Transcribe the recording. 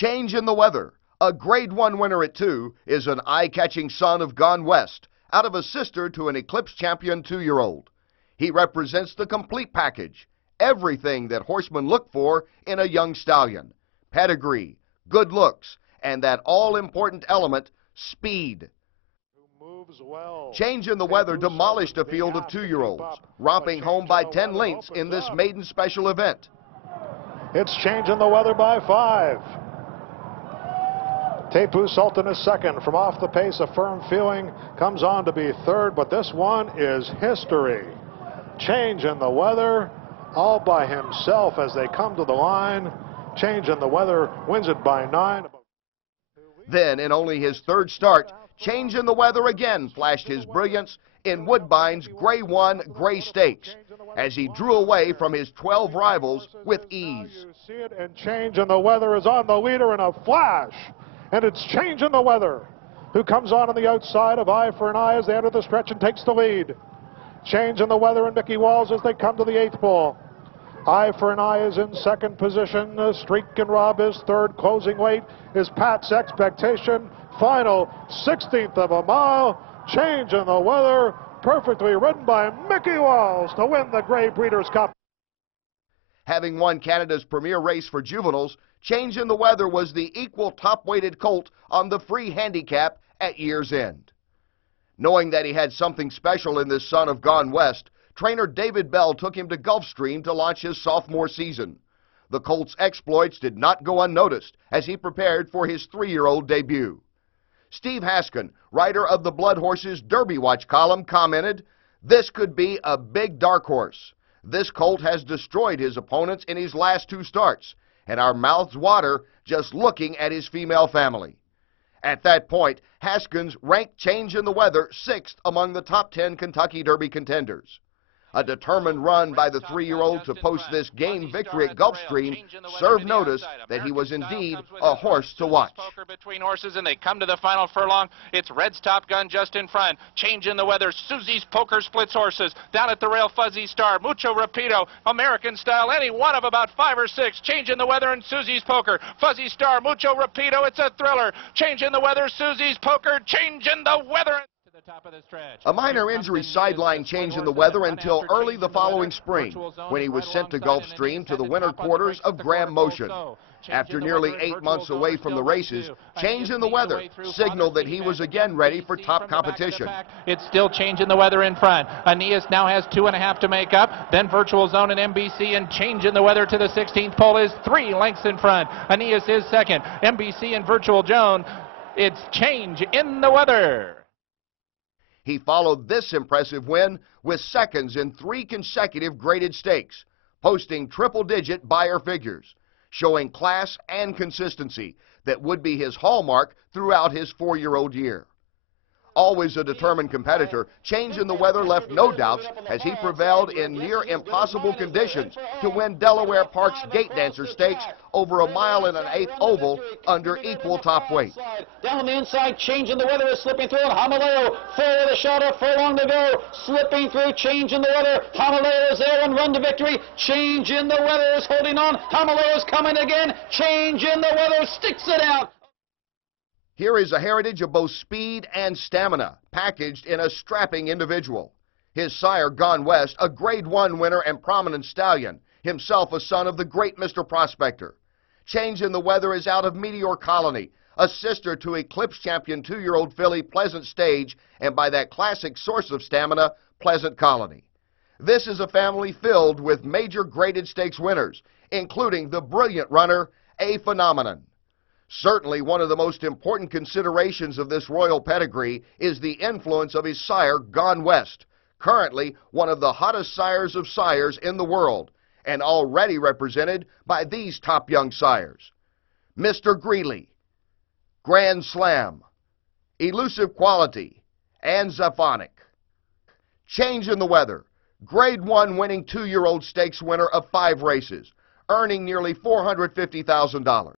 Change in the Weather, a Grade 1 winner at 2, is an eye-catching son of Gone West, out of a sister to an Eclipse champion 2-year-old. He represents the complete package, everything that horsemen look for in a young stallion: pedigree, good looks, and that all-important element, speed. Change in the Weather demolished a field of 2-year-olds, romping home by 10 lengths in this maiden special event. It's Change in the Weather by 5. Tepu Sultan is second. From off the pace, a firm feeling comes on to be third, but this one is history. Change in the Weather all by himself as they come to the line. Change in the Weather wins it by 9. Then, in only his third start, Change in the Weather again flashed his brilliance in Woodbine's Grade 1 Gray Stakes as he drew away from his 12 rivals with ease. You see it, and Change in the Weather is on the leader in a flash. And it's Change in the Weather who comes on the outside of Eye for an Eye as they enter the stretch and takes the lead. Change in the Weather and Mickey Walls as they come to the 8th pole. Eye for an Eye is in second position. Streak and Rob is third. Closing late is Pat's Expectation. Final 16th of a mile. Change in the Weather, perfectly ridden by Mickey Walls to win the Grey Breeders' Cup. Having won Canada's premier race for juveniles, Change in the Weather was the equal top-weighted colt on the free handicap at year's end. Knowing that he had something special in this son of Gone West, trainer David Bell took him to Gulfstream to launch his sophomore season. The colt's exploits did not go unnoticed as he prepared for his 3-year-old debut. Steve Haskin, writer of the Blood Horses Derby Watch column, commented, "This could be a big dark horse. This colt has destroyed his opponents in his last 2 starts, and our mouths water just looking at his female family." At that point, Haskins ranked Change in the Weather 6th among the top 10 Kentucky Derby contenders. A determined run by the 3-year-old to post this game victory at Gulfstream served notice that he was indeed a horse to watch. Between horses, and they come to the final furlong. It's Red's Top Gun just in front. Change in the Weather. Susie's Poker splits horses. Down at the rail, Fuzzy Star, Mucho Rapido, American Style, any one of about 5 or 6. Change in the Weather and Susie's Poker. Fuzzy Star, Mucho Rapido. It's a thriller. Change in the Weather, Susie's Poker. Change in the Weather. A minor injury sidelined Change in the Weather until early the following spring, when he was sent to Gulfstream to the winter quarters of Graham Motion. After nearly 8 months away from the races, Change in the Weather signaled that he was again ready for top competition. It's still Change in the Weather in front. Aeneas now has 2.5 to make up. Then Virtual Zone and NBC, and Change in the Weather to the 16th pole is 3 lengths in front. Aeneas is second. NBC and Virtual Zone. It's Change in the Weather. He followed this impressive win with seconds in 3 consecutive graded stakes, posting triple-digit buyer figures, showing class and consistency that would be his hallmark throughout his 4-year-old year. Always a determined competitor, Change in the Weather left no doubts as he prevailed in near impossible conditions to win Delaware Park's Gate Dancer Stakes over 1 1/8 oval under equal top weight. Down the inside, Change in the Weather is slipping through, and Hamaleo full with a shot, a furlong to go, slipping through. Change in the Weather. Hamaleo is there and run to victory. Change in the Weather is holding on. Hamaleo is coming again. Change in the Weather sticks it out. Here is a heritage of both speed and stamina, packaged in a strapping individual. His sire, Gone West, a Grade 1 winner and prominent stallion, himself a son of the great Mr. Prospector. Change in the Weather is out of Meteor Colony, a sister to Eclipse champion 2-year-old filly Pleasant Stage, and by that classic source of stamina, Pleasant Colony. This is a family filled with major graded stakes winners, including the brilliant runner, A Phenomenon. Certainly one of the most important considerations of this royal pedigree is the influence of his sire, Gone West, currently one of the hottest sires of sires in the world, and already represented by these top young sires: Mr. Greeley, Grand Slam, Elusive Quality, and Zephonic. Change in the Weather, Grade 1 winning 2-year-old stakes winner of 5 races, earning nearly $450,000.